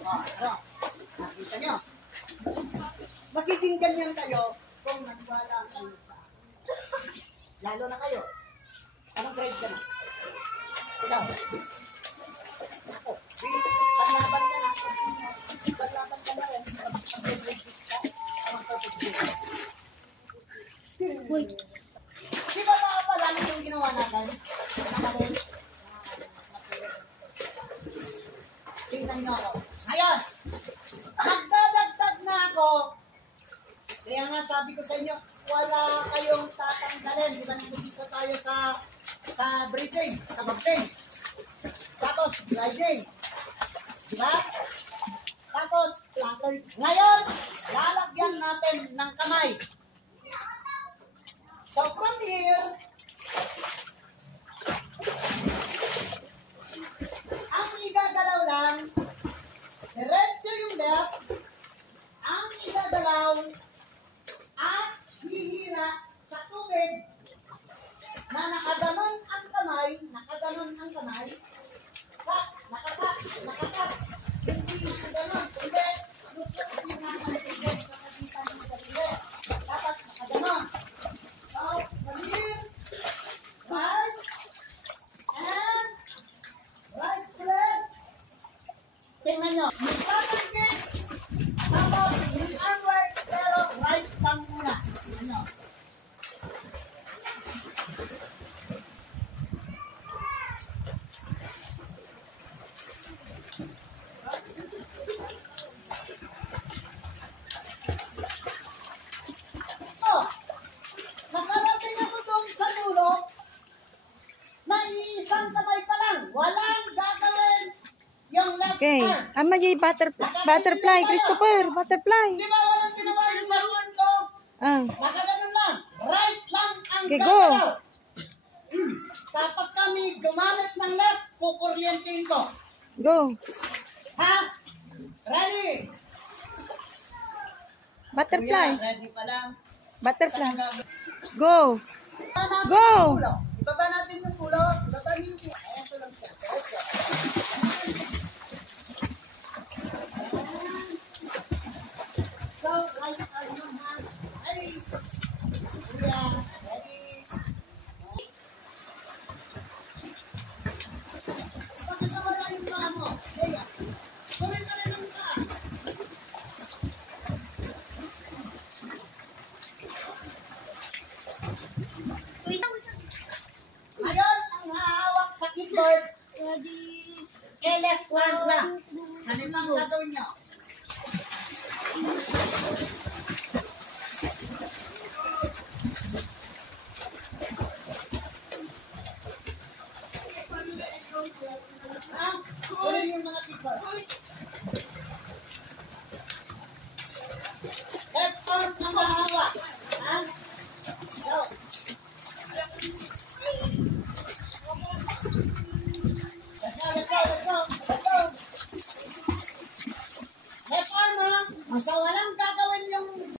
Ano? Nakita nyo? Magiging ganyan kayo kung nagwala kayo sa akin. Lalo na kayo. Anong grade ka na? Ikaw. Ako. Paglaban ka na. Paglaban ka na yan. Pag-grade 6 ka. Anong purpose grade? Wait. Di ba mga pala yung ginawa natin? Nakalit. Tingnan nyo ako. Ngayon, magdadagdag na ako. Kaya nga sabi ko sa inyo, wala kayong tatanggalin. Di ba nag-umpisa tayo sa breathing, sa backting. Tapos, gliding. Di ba? Tapos, flutter. Ngayon, lalagyan natin ng kamay. So, from here, ang igagalaw lang, diretso yung left, ang igagalaw, at hihila sa tubig na nakaganon ang kamay, nakakat, hindi nakaganon, kundi, hindi nakaganon sa kagitan ng sarili. Dapat nakaganon. So, here, right, and right to left. Tingnan nyo, magpapagkit, tapos yung armwork, pero right lang muna. Tingnan nyo. Oh, nakarating ako doon sa dulo, na iisang kamay pa lang, walang gagawin yung left Okay. arm. Ama jay butterfly, Christopher, butterfly. Di ba walang ginawa yung left arm ko? Ah. Nakaganon lang. Right lang ang Okay, go. gagalaw. Kapag kami gumamit ng left, kukuryentin ko. Go. Ha? Ready? Butterfly. Kuya, ready pa lang. Butterfly. Saan Go. Go. Ibaba natin yung ulo. Ibaba niyo yung ulo. Ayan, ito lang siya. So, right arm yung hand. Ready? Kuya, ready? Bakit nawala yung paa mo? Leia, gawin ka rin ang paa. Ngayon, ang hahawak sa keyboard, left hand lang. Ano ang gagawin nyo?